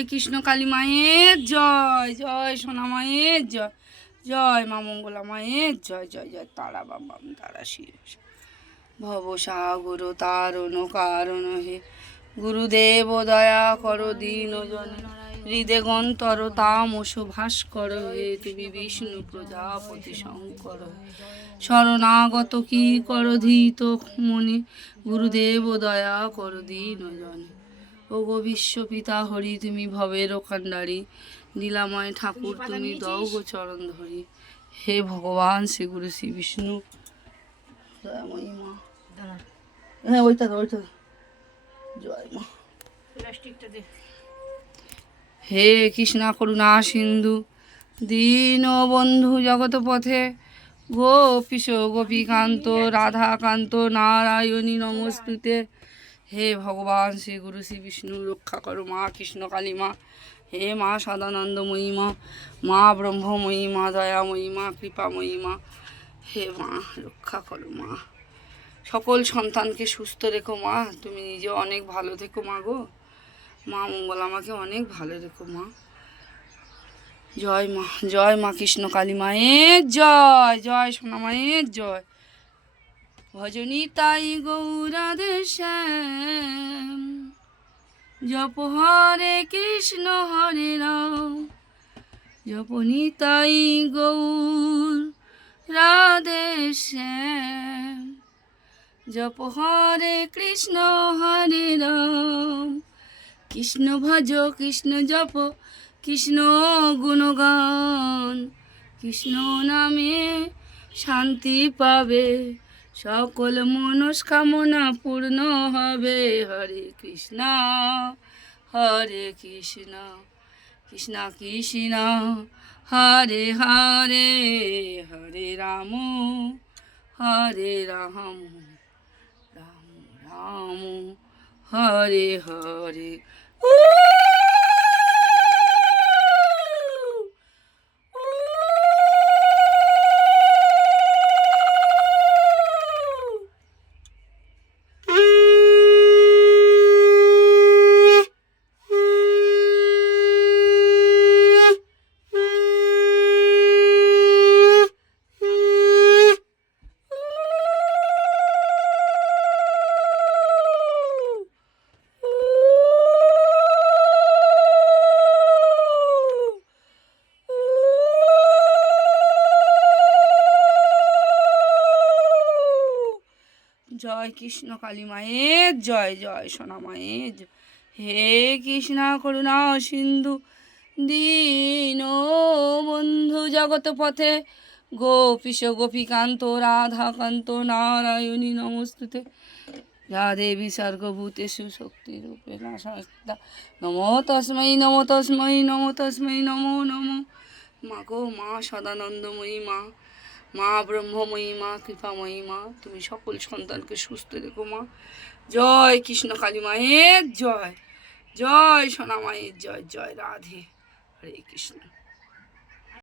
জয় কৃষ্ণ কালী মায়ের জয়, জয় সোনা মায়ের জয়, জয় মা মঙ্গলা মায়ের জয়, জয় জয় তারা বাবাম তারা শিব ভব সাগর তারণ কারণ হে গুরুদেব দয়া কর দীন জন হৃদে গন্তর তামস ভাস্কর হে তুমি বিষ্ণু প্রজাপতি শঙ্কর শরণাগত কি কর ধীত মনে গুরুদেব দয়া কর দীন জনে ওগো বিশ্বপিতা হরি তুমি ভবের কান্ডারি লীলাময় ঠাকুর তুমি দৌ গো চরণ ধরি হে ভগবান শ্রী গুরু শ্রী বিষ্ণু দয়াময়ী মা। হ্যাঁ ওইটা জয় মা। হে কৃষ্ণা করুণা সিন্ধু দীন বন্ধু জগৎ পথে গোপীশ গোপীকান্ত রাধাকান্ত নারায়ণী নমস্তুতে হে ভগবান শ্রী গুরু শ্রী বিষ্ণু রক্ষা করো মা কৃষ্ণ কালী মা। হে মা সদানন্দময়ী মা, মা ব্রহ্মময়ী মা, দয়াময়ী মা, কৃপাময়ী মা, হে মা রক্ষা করো মা। সকল সন্তানকে সুস্থ রেখো মা, তুমি নিজে অনেক ভালো থেকো মা গো। মা মঙ্গল আমাকে অনেক ভালো রেখো মা। জয় মা কৃষ্ণ কালী মায়ের জয়, জয় সোনা মায়ের জয়। ভজনী তাই গৌরাধে শ্যাম জপ হরে কৃষ্ণ হরে রাম জপনি তাই গৌর রাধে শ্যাম জপ হরে কৃষ্ণ হরে রাম কৃষ্ণ ভজ কৃষ্ণ জপ কৃষ্ণ গুণগান কৃষ্ণ নামে শান্তি পাবে সকল মনস্কামনা পূর্ণ হবে। হরে কৃষ্ণ কৃষ্ণ কৃষ্ণ হরে হরে হরে রাম রাম রাম হরে হরে। জয় কৃষ্ণ কালী মায়ের জয়, জয় সোনা মায়ের জয়। হে কৃষ্ণা করুণা সিন্ধু দীন বন্ধু জগৎ পথে গোপীশ গোপীকান্ত রাধাকান্ত নারায়ণী নমস্তুতে রাধে বিসর্গভূতেষু শক্তি রূপে নাশা নমো তস্मै নমো তস্मै নমো তস্मै নমো নমো। মা গো মা সদানন্দময়ী মা, মা ব্রহ্মময়ী মা, কৃপাময়ী মা, তুমি সকল সন্তানকে সুস্থ রেখো মা। জয় কৃষ্ণ কালী মায়ের জয়, জয় সোনা মায়ের জয়, জয় রাধে। হরে কৃষ্ণ।